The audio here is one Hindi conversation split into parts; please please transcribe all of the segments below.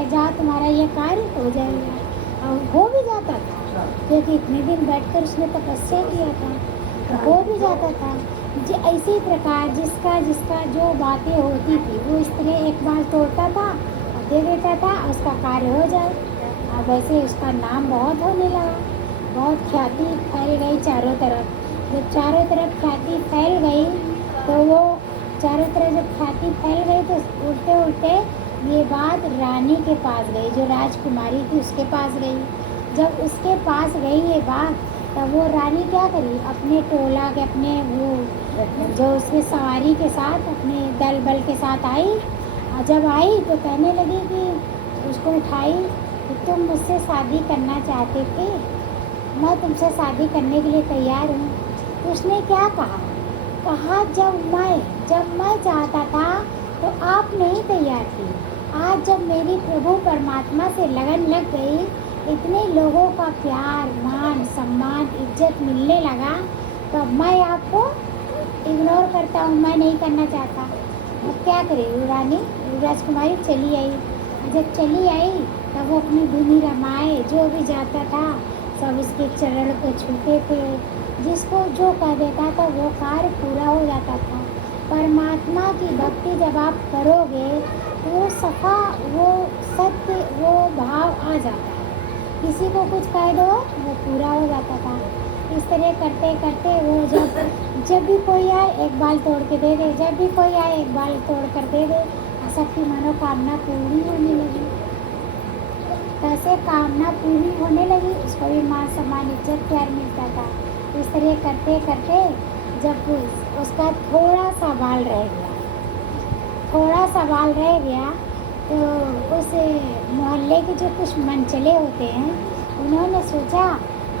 है जाओ तुम्हारा ये कार्य हो जाएगा। और हो भी जाता था, क्योंकि इतने दिन बैठकर उसने तपस्या किया था, तो हो भी जाता था। इसी प्रकार जिसका जिसका जो बातें होती थी वो इस तरह एक बार तोड़ता था और दे देता था, उसका कार्य हो जाए। अब वैसे उसका नाम बहुत होने लगा, बहुत ख्याति फैल गई चारों तरफ। जब चारों तरफ ख्याति फैल गई तो वो चारों तरफ जब ख्याति फैल गई तो उड़ते उड़ते ये बात रानी के पास गई, जो राजकुमारी थी उसके पास गई। जब उसके पास गई ये बात, तब वो रानी क्या करी, अपने टोला के अपने वो जो उसके सवारी के साथ अपने दल बल के साथ आई। और जब आई तो कहने लगी कि उसको उठाई कि तुम मुझसे शादी करना चाहते थे, मैं तुमसे शादी करने के लिए तैयार हूँ। तो उसने क्या कहा जब मैं चाहता था तो आप नहीं तैयार थी। आज जब मेरी प्रभु परमात्मा से लगन लग गई, इतने लोगों का प्यार मान सम्मान इज्जत मिलने लगा, तो मैं आपको इग्नोर करता हूँ, मैं नहीं करना चाहता। अब क्या करे रानी राजकुमारी चली आई। जब चली आई तब वो अपनी धुनी रमाए, जो भी जाता था सब उसके चरण को छूते थे, जिसको जो कह देता था वो कार्य पूरा हो जाता था। परमात्मा की भक्ति जब आप करोगे तो वो सफा वो सत्य वो भाव आ जाता है, किसी को कुछ कह दो वो पूरा हो जाता था। इस तरह करते करते वो जब भी कोई आए एक बाल तोड़ के दे दे, जब भी कोई आए एक बाल तोड़ कर दे दे, सबकी मनोकामना पूरी होने लगी। कैसे कामना पूरी होने लगी, उसको भी मान सम्मान इज्जत प्यार मिलता था। इस तरह करते करते जब उसका थोड़ा सा बाल रह गया तो उस मोहल्ले के जो कुछ मनचले होते हैं उन्होंने सोचा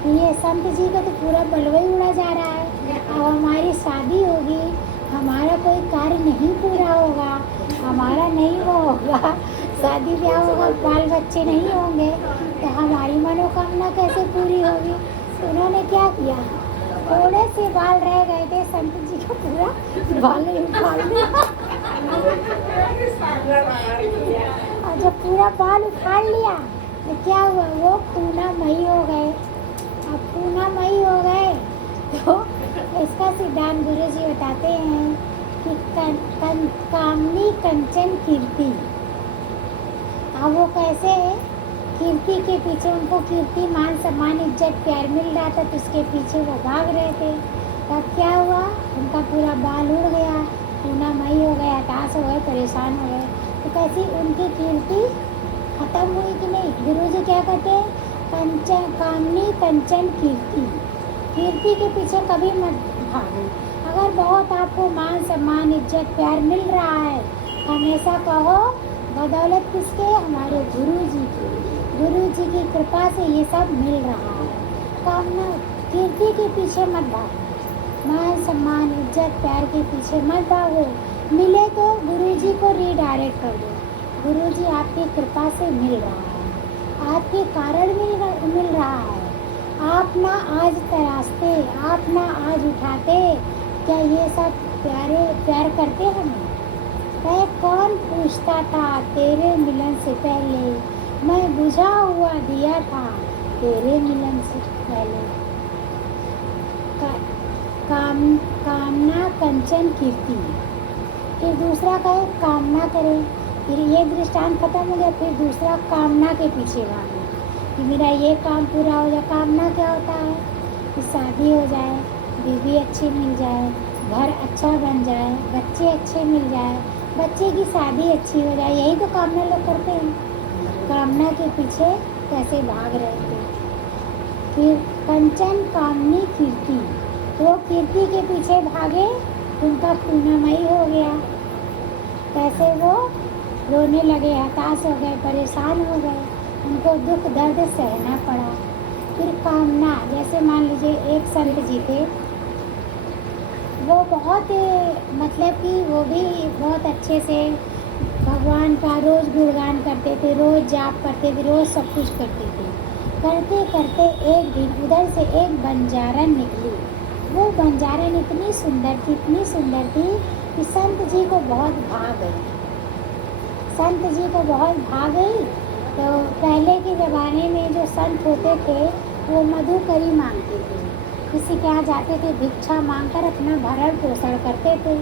कि ये संत जी का तो पूरा बलवा ही उड़ा जा रहा है, अब हमारी शादी होगी, हमारा कोई कार्य नहीं पूरा होगा, हमारा नहीं वो होगा, शादी ब्याह होगा, बाल बच्चे नहीं होंगे, तो हमारी मनोकामना कैसे पूरी होगी। तो उन्होंने क्या किया, थोड़े से बाल रह गए थे, संत जी को पूरा बाल उखाड़ दिया। और जब पूरा बाल उखाड़ लिया तो क्या हुआ, वो पूर्णामयी हो गए। अब पूर्णामयी हो गए तो इसका सिद्धांत गुरु जी बताते हैं कि कामनी कंचन कीर्ति। अब वो कैसे कीर्ति के पीछे, उनको कीर्ति मान सम्मान इज्जत प्यार मिल रहा था तो उसके पीछे वो भाग रहे थे। तब क्या हुआ, उनका पूरा बाल उड़ गया, पूर्णामयी हो गए, हताश हो गए, परेशान हो गए। तो कैसी उनकी कीर्ति खत्म हुई कि नहीं। गुरु जी क्या कहते हैं, कंचन कामनी कंचन कीर्ति, कीर्ति के पीछे कभी मत भागो। अगर बहुत आपको मान सम्मान इज्जत प्यार मिल रहा है, हमेशा कहो बदौलत किसके, हमारे गुरु जी की कृपा से ये सब मिल रहा है। कामना कीर्ति के पीछे मत भागो, मान सम्मान इज्जत प्यार के पीछे मत भागो। मिले तो गुरु जी को रीडायरेक्ट कर दो, गुरु जी आपकी कृपा से मिल रहा है, आपके कारण मिल रहा है। आप ना आज तराशते, आप ना आज उठाते, क्या ये सब प्यार करते हमें। वह कौन पूछता था तेरे मिलन से पहले, मैं बुझा हुआ दिया था तेरे मिलन से पहले। कामना कंचन कीर्ति। फिर दूसरा कहे कामना करें, फिर ये दृष्टांत खत्म हो गया, फिर दूसरा कामना के पीछे भागे कि मेरा ये काम पूरा हो जाए। कामना क्या होता है कि शादी हो जाए, बीवी अच्छी मिल जाए, घर अच्छा बन जाए, बच्चे अच्छे मिल जाए, बच्चे की शादी अच्छी हो जाए, यही तो कामना लोग करते हैं। कामना के पीछे कैसे भाग रहे थे। फिर कंचन कामनी कीर्ति, वो कीर्ति के पीछे भागे, उनका पूर्णमयी हो गया। कैसे वो रोने लगे, हताश हो गए, परेशान हो गए, उनको दुख दर्द सहना पड़ा। फिर कामना, जैसे मान लीजिए एक संत जी थे, वो बहुत मतलब कि वो भी बहुत अच्छे से भगवान का रोज़ गुणगान करते थे, रोज़ जाप करते थे, रोज़ सब कुछ करते थे। करते करते एक दिन उधर से एक बंजारन निकली। वो बंजारन इतनी सुंदर थी कि संत जी को बहुत भा गई। संत होते थे वो मधुकरी मांगते थे, किसी के यहाँ जाते थे भिक्षा मांगकर अपना भरण पोषण करते थे।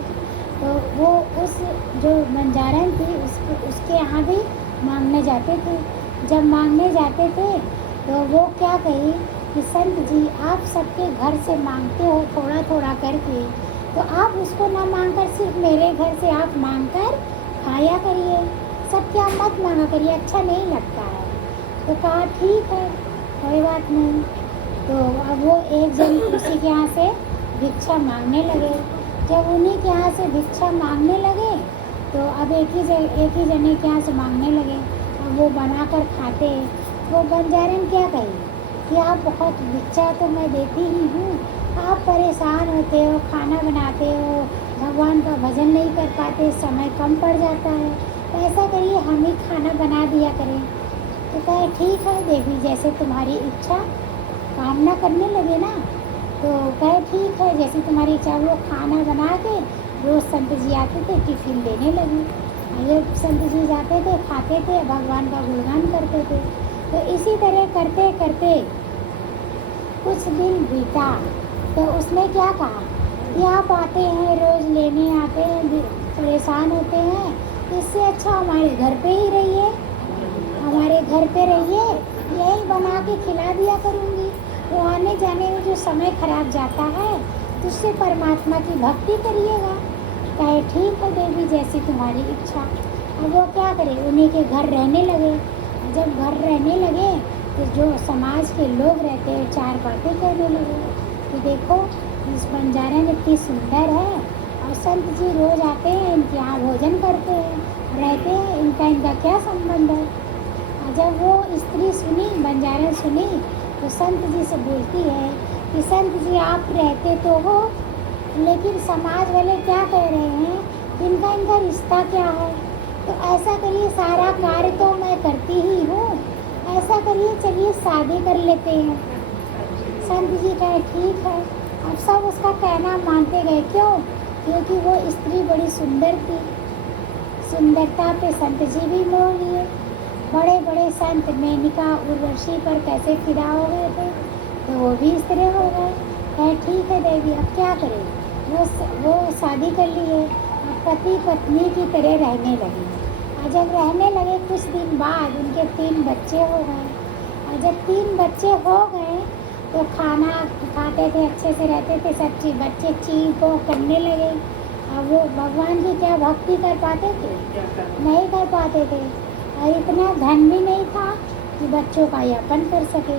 तो वो उस जो बंजारन थी उसके यहाँ भी मांगने जाते थे। जब मांगने जाते थे तो वो क्या कही कि संत जी आप सबके घर से मांगते हो थोड़ा थोड़ा करके, तो आप उसको ना मांगकर सिर्फ मेरे घर से आप मांगकर खाया करिए, सबके यहाँ मत मांगा करिए, अच्छा नहीं लगता है। तो कहा ठीक है कोई बात नहीं। तो अब वो एक जन उसी के यहाँ से भिक्षा मांगने लगे। जब उन्हीं के यहाँ से भिक्षा मांगने लगे तो अब एक ही जने के यहाँ से मांगने लगे। अब वो बनाकर खाते। वो बंजारन क्या कही कि आप बहुत भिक्षा तो मैं देती ही हूँ, आप परेशान होते हो, खाना बनाते हो, भगवान का भजन नहीं कर पाते, समय कम पड़ जाता है, तो ऐसा करिए हम ही खाना बना दिया करें। तो कहे ठीक है देवी जैसे तुम्हारी इच्छा। कामना करने लगे ना, तो कहे ठीक है जैसी तुम्हारी इच्छा। वो खाना बना के रोज़ संत जी आते थे टिफ़िन देने लगी। ये संत जी जाते थे खाते थे भगवान का गुणगान करते थे। तो इसी तरह करते करते कुछ दिन बीता। तो उसने क्या कहा कि आप आते हैं रोज़ लेने आते हैं, परेशान होते हैं, इससे अच्छा हमारे घर पे ही रहिए, हमारे घर पे रहिए, यही बना के खिला दिया करूँगी। वो आने जाने में जो समय खराब जाता है तो उससे परमात्मा की भक्ति करिएगा। कहे ठीक है देवी जैसी तुम्हारी इच्छा। अब वो क्या करे, उन्हीं के घर रहने लगे। जब घर रहने लगे तो जो समाज के लोग रहते हैं चार बातें कहने लगे कि देखो इस बंजारन इतनी सुंदर है और संत जी रोज़ आते हैं, इनके यहाँ भोजन करते हैं, रहते हैं, इनका क्या संबंध है। जब वो स्त्री सुनी, बंजारन सुनी, तो संत जी से बोलती है कि संत जी आप रहते तो हो, लेकिन समाज वाले क्या कह रहे हैं, इनका रिश्ता क्या है। तो ऐसा करिए सारा कार्य तो मैं करती ही हूँ, ऐसा करिए चलिए शादी कर लेते हैं। संत जी कहे ठीक है। अब सब उसका कहना मानते गए। क्यों? क्योंकि वो स्त्री बड़ी सुंदर थी। सुंदरता पे संत जी भी मोह लिए। बड़े बड़े संत मेनका उर्वशी पर कैसे फिदा हो गए थे, तो वो भी इस तरह हो गए। कहे ठीक है देवी अब क्या करें। वो शादी कर लिए, अब पति पत्नी की तरह रहने लगे। और जब रहने लगे कुछ दिन बाद उनके 3 बच्चे हो गए। और जब 3 बच्चे हो गए तो खाना खाते थे, अच्छे से रहते थे, सब चीज़ बच्चे चीं को करने लगे। अब वो भगवान की क्या भक्ति कर पाते थे, नहीं कर पाते थे। और इतना धन भी नहीं था कि बच्चों का यापन कर सके।